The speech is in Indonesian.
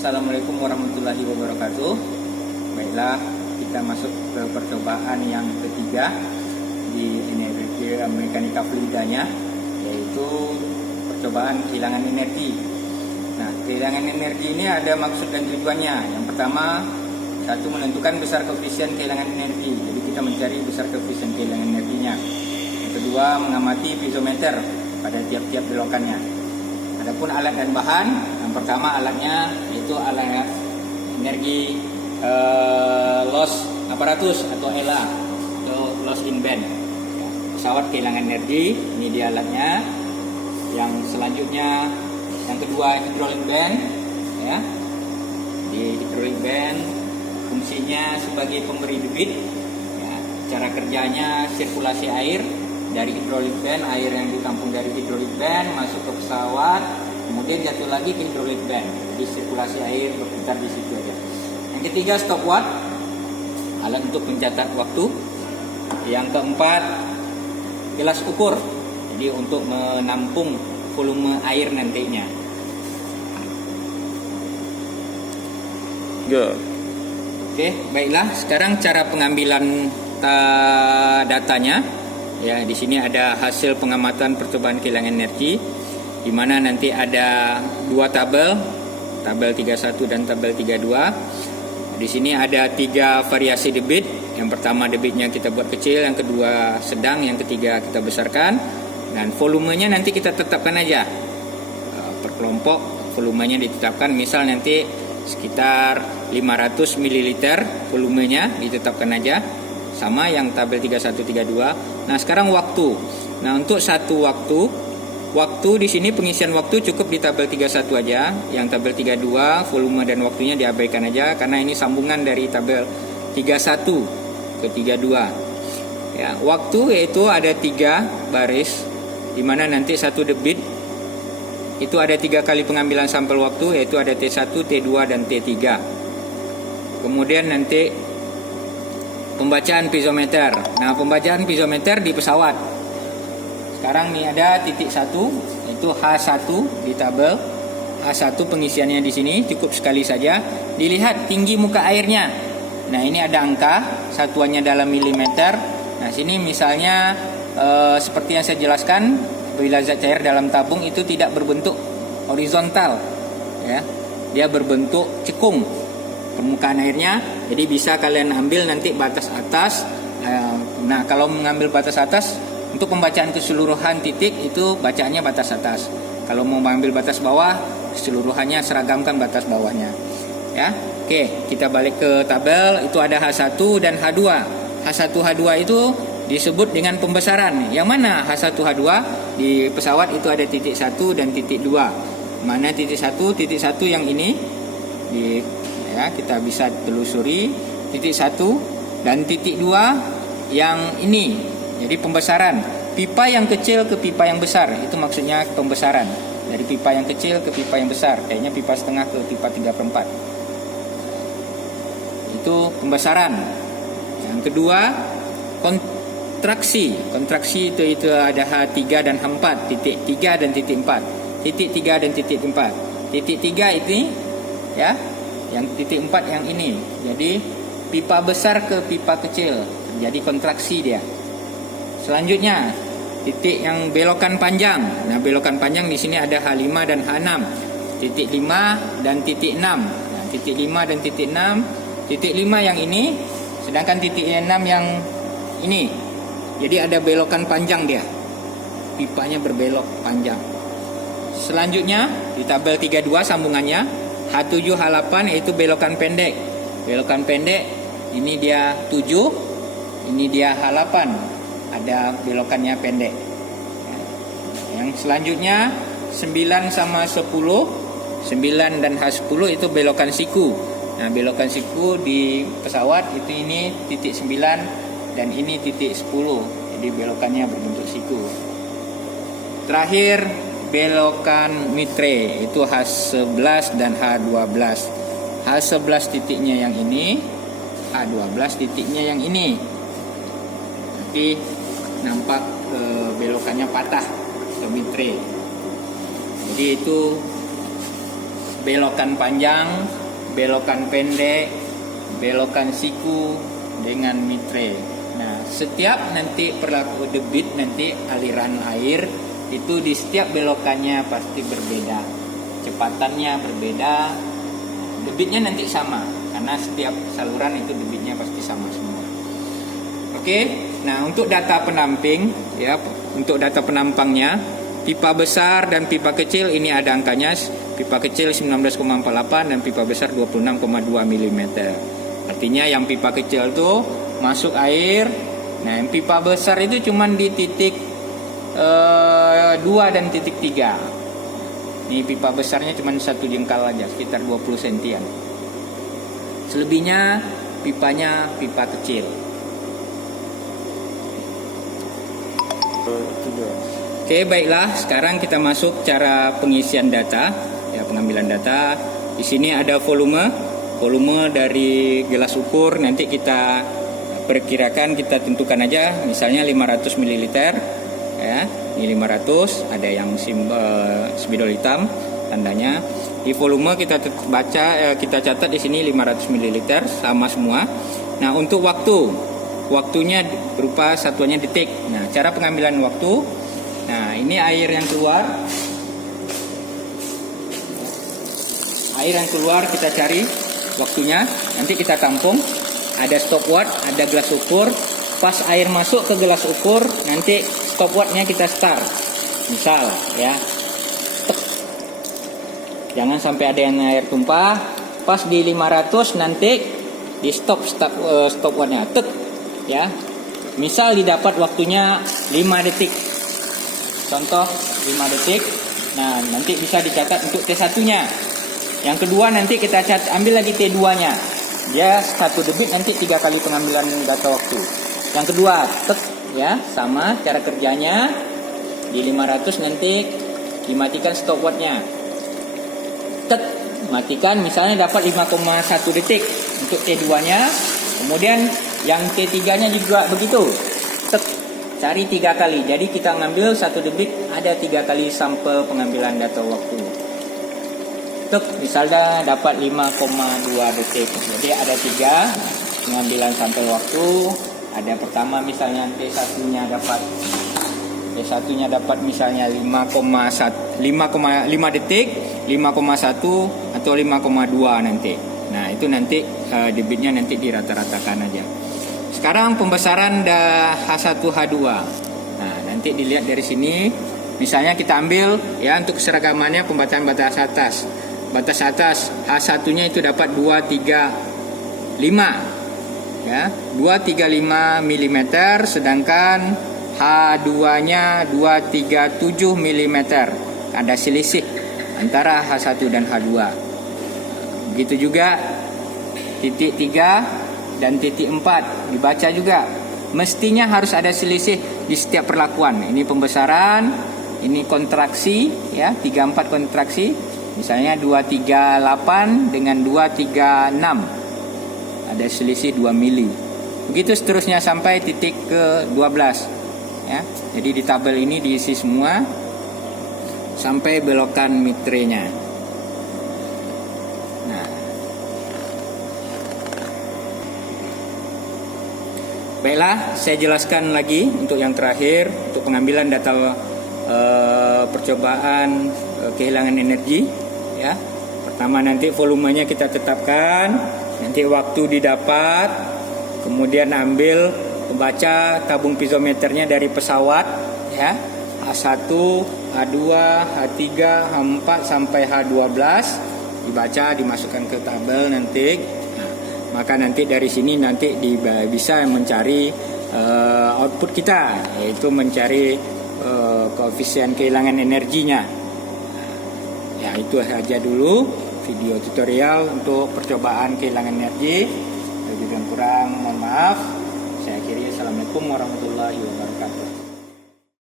Assalamualaikum warahmatullahi wabarakatuh. Baiklah, kita masuk ke percobaan yang ketiga di energi mekanika fluidanya, yaitu percobaan kehilangan energi. Nah, kehilangan energi ini ada maksud dan tujuannya. Yang pertama, satu, menentukan besar koefisien kehilangan energi. Jadi kita mencari besar koefisien kehilangan energinya. Yang kedua, mengamati piezometer pada tiap-tiap belokannya. Adapun alat dan bahan, yang pertama alatnya yaitu alat energi loss apparatus atau ELA atau loss in band. Pesawat kehilangan energi, ini dia alatnya. Yang selanjutnya, yang kedua hydraulic band, ya. Di hydraulic band fungsinya sebagai pemberi debit. Ya. Cara kerjanya sirkulasi air. Dari hydraulic band, air yang ditampung dari hydraulic band masuk ke pesawat, kemudian jatuh lagi ke hydraulic band. Jadi sirkulasi air berputar di situ aja. Yang ketiga, stopwatch, alat untuk mencatat waktu. Yang keempat, gelas ukur, jadi untuk menampung volume air nantinya. Oke, baiklah. Sekarang cara pengambilan datanya. Ya, di sini ada hasil pengamatan percobaan kehilangan energi, di mana nanti ada dua tabel 31 dan tabel 32. Di sini ada 3 variasi debit. Yang pertama debitnya kita buat kecil, yang kedua sedang, yang ketiga kita besarkan. Dan volumenya nanti kita tetapkan aja. Per kelompok volumenya ditetapkan, misal nanti sekitar 500 ml volumenya ditetapkan aja. Sama yang tabel 31 32. Nah, sekarang waktu. Nah, untuk satu waktu di sini pengisian waktu cukup di tabel 31 aja. Yang tabel 32 volume dan waktunya diabaikan aja karena ini sambungan dari tabel 31 ke 32. Ya, waktu yaitu ada 3 baris di mana nanti satu debit itu ada 3 kali pengambilan sampel waktu, yaitu ada T1, T2 dan T3. Kemudian nanti pembacaan piezometer. Nah, pembacaan piezometer di pesawat. Sekarang nih ada titik 1, itu H1 di tabel. H1 pengisiannya di sini cukup sekali saja. Dilihat tinggi muka airnya. Nah, ini ada angka, satuannya dalam milimeter. Nah, sini misalnya seperti yang saya jelaskan, bila zat cair dalam tabung itu tidak berbentuk horizontal, ya. Dia berbentuk cekung permukaan airnya, jadi bisa kalian ambil nanti batas atas. Nah, kalau mengambil batas atas untuk pembacaan keseluruhan titik itu bacaannya batas atas. Kalau mau mengambil batas bawah, keseluruhannya seragamkan batas bawahnya. Ya, oke, kita balik ke tabel. Itu ada H1 dan H2. H1 H2 itu disebut dengan pembesaran. Yang mana H1 H2 di pesawat itu ada titik 1 dan titik 2. Mana titik 1? Titik 1 yang ini ya, kita bisa telusuri titik 1 dan titik 2 yang ini. Jadi pembesaran pipa yang kecil ke pipa yang besar, itu maksudnya pembesaran. Dari pipa yang kecil ke pipa yang besar, kayaknya pipa setengah ke pipa 3/4. Itu pembesaran. Yang kedua, kontraksi itu ada H3 dan H4, titik 3 dan titik 4. Titik 3 dan titik 4. Titik 3 ini, ya, yang titik 4 yang ini. Jadi pipa besar ke pipa kecil, jadi kontraksi dia. Selanjutnya titik yang belokan panjang. Nah, belokan panjang di sini ada H5 dan H6. Titik 5 dan titik 6. Nah, titik 5 dan titik 6. Titik 5 yang ini, sedangkan titik 6 yang ini. Jadi ada belokan panjang dia. Pipanya berbelok panjang. Selanjutnya di tabel 32 sambungannya H7 H8 yaitu belokan pendek. Belokan pendek ini dia 7, ini dia H8. Ada belokannya pendek. Yang selanjutnya 9 sama 10. 9 dan H10 itu belokan siku. Nah, belokan siku di pesawat itu ini titik 9 dan ini titik 10. Jadi belokannya berbentuk siku. Terakhir belokan mitre itu H11 dan H12. H11 titiknya yang ini, H12 titiknya yang ini. Nanti nampak belokannya patah ke mitre. Jadi itu belokan panjang, belokan pendek, belokan siku dengan mitre. Nah, setiap nanti perlaku debit, nanti aliran air itu di setiap belokannya pasti berbeda, kecepatannya berbeda, debitnya nanti sama karena setiap saluran itu debitnya pasti sama semua. Oke, nah untuk data penamping ya, untuk data penampangnya pipa besar dan pipa kecil ini ada angkanya. Pipa kecil 19,48 dan pipa besar 26,2 mm. Artinya yang pipa kecil tuh masuk air. Nah, yang pipa besar itu cuman di titik 2 dan titik 3. Ini pipa besarnya cuman 1 jengkal aja, sekitar 20 sentian. Selebihnya pipanya pipa kecil. Oke, baiklah. Sekarang kita masuk cara pengisian data, ya, pengambilan data. Di sini ada volume dari gelas ukur. Nanti kita perkirakan, kita tentukan aja, misalnya 500 ml, ya. Ini 500, ada yang spidol hitam tandanya. Di volume kita baca, kita catat di sini 500 ml sama semua. Nah, untuk waktunya berupa satuannya detik. Nah, cara pengambilan waktu. Nah, ini air yang keluar. Air yang keluar kita cari waktunya. Nanti kita tampung. Ada stopwatch, ada gelas ukur. Pas air masuk ke gelas ukur, nanti stopwatchnya kita start. Misal, ya. Tek. Jangan sampai ada yang air tumpah. Pas di 500 nanti di stopwatchnya. Tek. Ya. Misal didapat waktunya 5 detik. Contoh 5 detik. Nah, nanti bisa dicatat untuk T1-nya. Yang kedua nanti kita ambil lagi T2-nya. Dia 1 debit nanti 3 kali pengambilan data waktu. Yang kedua, tek, ya, sama cara kerjanya. Di 500 nanti dimatikan stopwatch-nya. Tek, matikan, misalnya dapat 5,1 detik untuk T2-nya. Kemudian yang T3-nya juga begitu. Tek, cari 3 kali. Jadi kita ngambil 1 debit ada 3 kali sampel pengambilan data waktu. Tek, misalnya dapat 5,2 detik. Jadi ada 3 pengambilan sampel waktu. Ada pertama misalnya T1-nya dapat misalnya 5,5 detik, 5,1 atau 5,2 nanti. Nah, itu nanti debitnya nanti dirata-ratakan aja. Sekarang pembesaran H1 H2. Nah, nanti dilihat dari sini. Misalnya kita ambil ya untuk keseragamannya pembacaan batas atas. Batas atas H1-nya itu dapat 235. Ya, 235 mm, sedangkan H2-nya 237 mm. Ada selisih antara H1 dan H2. Begitu juga titik 3 dan titik 4 dibaca juga. Mestinya harus ada selisih di setiap perlakuan. Ini pembesaran, ini kontraksi ya, 34 kontraksi. Misalnya 238 dengan 236. Ada selisih 2 mili. Begitu seterusnya sampai titik ke 12 ya. Jadi di tabel ini diisi semua sampai belokan mitrenya. Nah, baiklah, saya jelaskan lagi untuk yang terakhir, untuk pengambilan data percobaan kehilangan energi ya. Pertama nanti volumenya kita tetapkan, nanti waktu didapat, kemudian ambil baca tabung piezometernya dari pesawat ya, H1, H2, H3, H4 sampai H12 dibaca, dimasukkan ke tabel nanti. Nah, maka nanti dari sini nanti bisa mencari output kita, yaitu mencari koefisien kehilangan energinya. Ya, itu saja dulu video tutorial untuk percobaan kehilangan energi. Lebih dan kurang mohon maaf. Saya akhiri. Assalamualaikum warahmatullahi wabarakatuh.